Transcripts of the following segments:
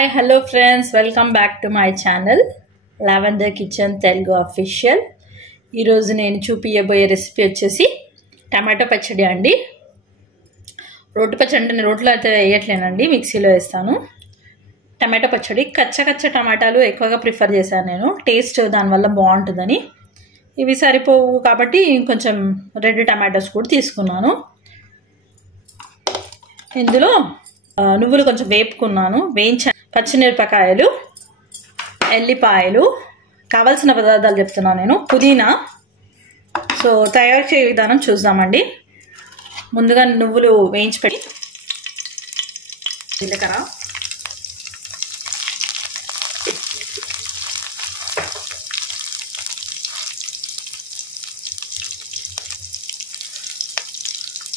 Hi hello friends, welcome back to my channel lavender kitchen Telugu official. ఈరోజు నేను చూపించబోయే recipe వచ్చేసి టమాటో పచ్చడి అండి. రోటి పచ్చడి అంటే నేను రోట్లో అయితే వేయట్లేనండి, మిక్సీలో వేస్తాను. టమాటో పచ్చడి కచ్చ టమాటాలు ఎక్కువగా ప్రిఫర్ చేశాను నేను, టేస్ట్ దానివల్ల బాగుంటుందని. ఇవి సరిపోవు కాబట్టి కొంచెం రెడ్ టమాటోస్ కూడా తీసుకున్నాను. ఇందులో నువ్వులు కొంచెం వేపుకున్నాను, పచ్చిమిరపకాయలు, ఎల్లిపాయలు, కావాల్సిన పదార్థాలు చెప్తున్నాను నేను. పుదీనా. సో తయారు చేయ విధానం చూద్దామండి. ముందుగా నువ్వులు వేయించి పెట్టి, జీలకర్ర,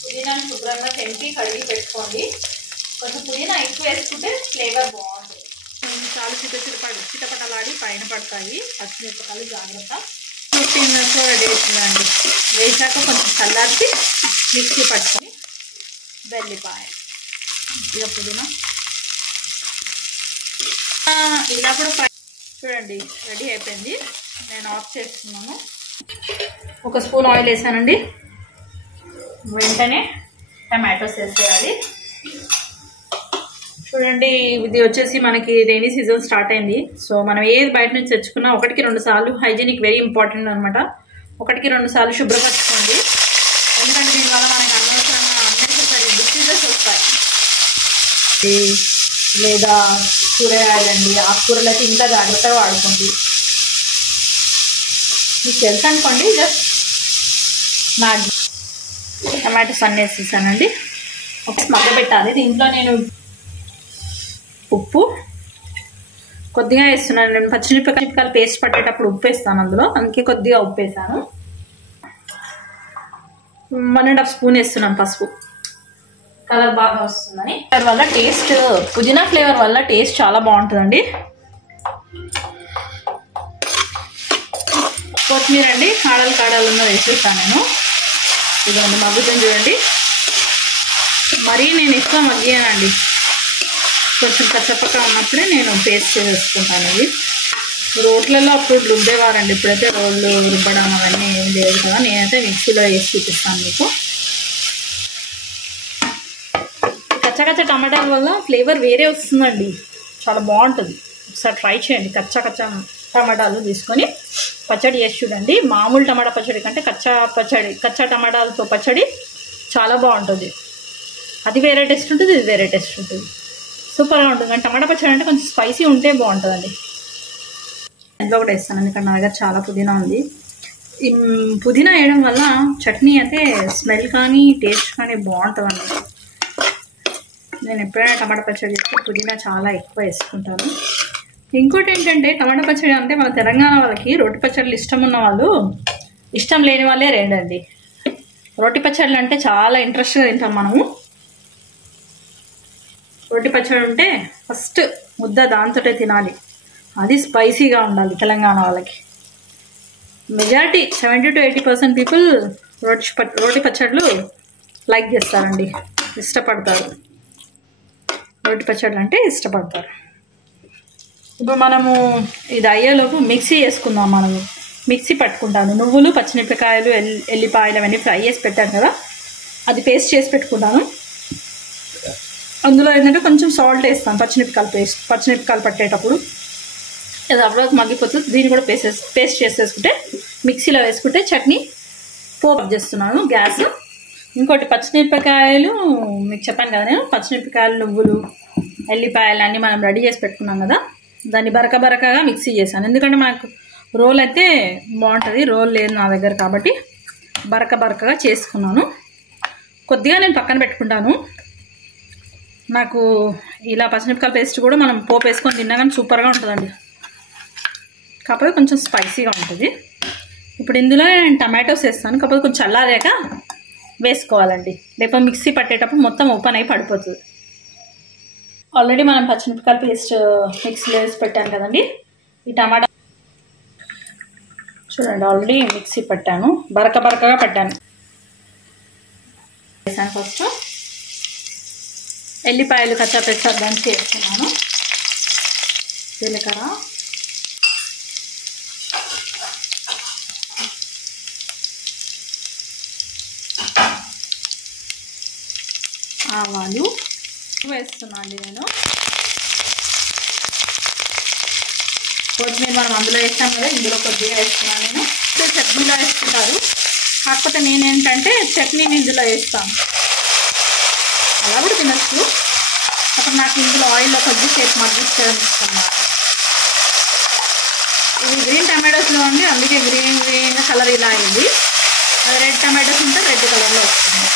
పుదీనాను శుభ్రంగా తెంపి కడిగి పెట్టుకోండి. కొంచెం పుదీనా ఎక్కువ వేసుకుంటే ఫ్లేవర్ బాగుంటుంది. చాలు చిటపటలాడి పైన పడతాయి పచ్చిమిరపకాయలు, జాగ్రత్త. 15 minutesలో రెడీ అవుతుందండి. వేసాక కొంచెం చల్లార్చి మిక్సీ పట్టుకొని వెల్లిపాయ, ఇక పుదీనా ఇలా కూడా చూడండి రెడీ అయిపోయింది. నేను ఆఫ్ చేస్తున్నాను. 1 స్పూన్ ఆయిల్ వేసానండి. వెంటనే టమాటోస్ వేసేయాలి. చూడండి, ఇది వచ్చేసి మనకి రైనీ సీజన్ స్టార్ట్ అయింది. సో మనం ఏది బయట నుంచి తెచ్చుకున్నా 1-2 సార్లు, హైజీనిక్ వెరీ ఇంపార్టెంట్ అనమాట. 1-2 సార్లు శుభ్రపరచుకోండి. ఎందుకంటే దీనివల్ల మనకి అనవసరంగా అన్నెసెసరీ డిసీజెస్ వస్తాయి. లేదా కూరగాయలండి, ఆకుకూరలు అయితే ఇంకా జాగ్రత్తగా వాడుకోండి. మీకు తెలుసు అనుకోండి. జస్ట్ టమాటోస్ అన్నీ వేసేసానండి. ఒక మగ్గ పెట్టాలి. దీంట్లో నేను ఉప్పు కొద్దిగా వేస్తున్నాను. నేను పచ్చిమిరపకాయలు పేస్ట్ పట్టేటప్పుడు ఉప్పు వేస్తాను అందులో, అందుకే కొద్దిగా ఉప్పు వేసాను. 1.5 స్పూన్ వేస్తున్నాను పసుపు, కలర్ బాగా వస్తుందని. ఫ్లేవర్ వల్ల టేస్ట్, పుదీనా ఫ్లేవర్ వల్ల టేస్ట్ చాలా బాగుంటుందండి. కొత్తిమీర అండి, కాడలు ఉన్న వేసేస్తాను నేను. ఇదండి మగ్గుతుంది చూడండి. మరీ నేను ఎక్కువ మగ్గియానండి, కొంచెం కచ్చపక్క ఉన్నప్పుడే నేను పేస్ట్ చేసుకుంటాను. ఇది రోట్లలో అప్పుడు రుబ్బేవారండి, ఇప్పుడైతే రోళ్ళు రుబ్బడం అవన్నీ ఏం లేదు కదా. నేనైతే మిక్సీలో వేసి చూపిస్తాను మీకు. కచ్చ టమాటాల వల్ల ఫ్లేవర్ వేరే వస్తుందండి, చాలా బాగుంటుంది. ఒకసారి ట్రై చేయండి. కచ్చ టమాటాలు తీసుకొని పచ్చడి చేసి చూడండి. మామూలు టమాటా పచ్చడి కంటే కచ్చ టమాటాలతో పచ్చడి చాలా బాగుంటుంది. అది వేరే టేస్ట్ ఉంటుంది, ఇది వేరే టేస్ట్ ఉంటుంది. సూపర్గా ఉంటుంది. కానీ టమాటా పచ్చడి అంటే కొంచెం స్పైసీ ఉంటే బాగుంటుందండి. ఇంట్లో కూడా వేస్తాను, ఎందుకంటే నా దగ్గర చాలా పుదీనా ఉంది. ఈ పుదీనా వేయడం వల్ల చట్నీ అయితే స్మెల్ కానీ టేస్ట్ కానీ బాగుంటుందండి. నేను ఎప్పుడైనా టమాటా పచ్చడి చేస్తే పుదీనా చాలా ఎక్కువ వేసుకుంటాను. ఇంకోటి ఏంటంటే, టమాటా పచ్చడి అంటే మన తెలంగాణ వాళ్ళకి రోటి పచ్చళ్ళు ఇష్టం ఉన్న వాళ్ళు, ఇష్టం లేని వాళ్ళే రేండండి. రోటి పచ్చళ్ళు అంటే చాలా ఇంట్రెస్ట్గా తింటాం మనము. రోటి పచ్చడి ఉంటే ఫస్ట్ ముద్ద దాంతోటే తినాలి. అది స్పైసీగా ఉండాలి. తెలంగాణ వాళ్ళకి మెజారిటీ 70 to 80% పీపుల్ రోటి పచ్చళ్ళు లైక్ చేస్తారండి, ఇష్టపడతారు. రోటి పచ్చళ్ళు అంటే ఇష్టపడతారు. ఇప్పుడు మనము ఇది అయ్యేలోపు మిక్సీ వేసుకుందాం. మనము మిక్సీ పట్టుకుంటాను. నువ్వులు, పచ్చిమిరపకాయలు, ఎల్లిపాయలు అవన్నీ ఫ్రై చేసి పెట్టాను కదా, అది పేస్ట్ చేసి పెట్టుకుంటాను. అందులో ఏంటంటే కొంచెం సాల్ట్ వేస్తాను. పచ్చిమిరపకాయలు పట్టేటప్పుడు అది అప్పుడు మగ్గిపోతుంది. దీన్ని కూడా పేస్ట్ చేసేసుకుంటే, మిక్సీలో వేసుకుంటే చట్నీ పోపు చేస్తున్నాను. గ్యాస్. ఇంకోటి పచ్చిమిరపకాయలు మీకు చెప్పాను కదా, నేను పచ్చిమిరపకాయలు, నువ్వులు, ఎల్లిపాయలు అన్నీ మనం రెడీ చేసి పెట్టుకున్నాం కదా, దాన్ని బరకగా మిక్సీ చేశాను. ఎందుకంటే మనకు రోల్ అయితే బాగుంటుంది. రోల్ లేదు నా దగ్గర కాబట్టి బరకగా చేసుకున్నాను. కొద్దిగా నేను పక్కన పెట్టుకుంటాను. నాకు ఇలా పచ్చిమిరపకాయల పేస్ట్ కూడా మనం పోపు వేసుకొని తిన్నా కానీ సూపర్గా ఉంటుందండి. కాకపోతే కొంచెం స్పైసీగా ఉంటుంది. ఇప్పుడు ఇందులో నేను టమాటోస్ వేస్తాను. కాకపోతే కొంచెం చల్లారాక వేసుకోవాలండి, లేకపోతే మిక్సీ పట్టేటప్పుడు మొత్తం ఓపెన్ అయి పడిపోతుంది. ఆల్రెడీ మనం పచ్చిమిరపకాయల పేస్ట్ మిక్సీలో వేసి పెట్టాను కదండి. ఈ టమాటా చూడండి, ఆల్రెడీ మిక్సీ పట్టాను, బరకగా పట్టాను. వేసాను. ఫస్ట్ ఎల్లిపాయలు కచ్చా పెచ్చా దంచి వేస్తున్నాను. జీలకర్ర, ఆవాలు వేస్తున్నాను నేను. కొత్తిమీర మనం అందులో వేస్తాం కదా, ఇందులో కొద్దిగా వేస్తున్నాను నేను. చట్నీలో వేసుకుంటారు, కాకపోతే నేనేంటంటే చట్నీని ఇందులో వేస్తాను. అలా కూడా తినచ్చు, అప్పుడు నాకు ఇందులో ఆయిల్లో కొద్దిసేపు మగ్గించడం ఇస్తున్నాను. ఇది గ్రీన్ టమాటోస్లో ఉండి అందుకే గ్రీన్ కలర్ ఇలా అయింది. అది రెడ్ టమాటోస్ ఉంటే రెడ్ కలర్లో వస్తుంది.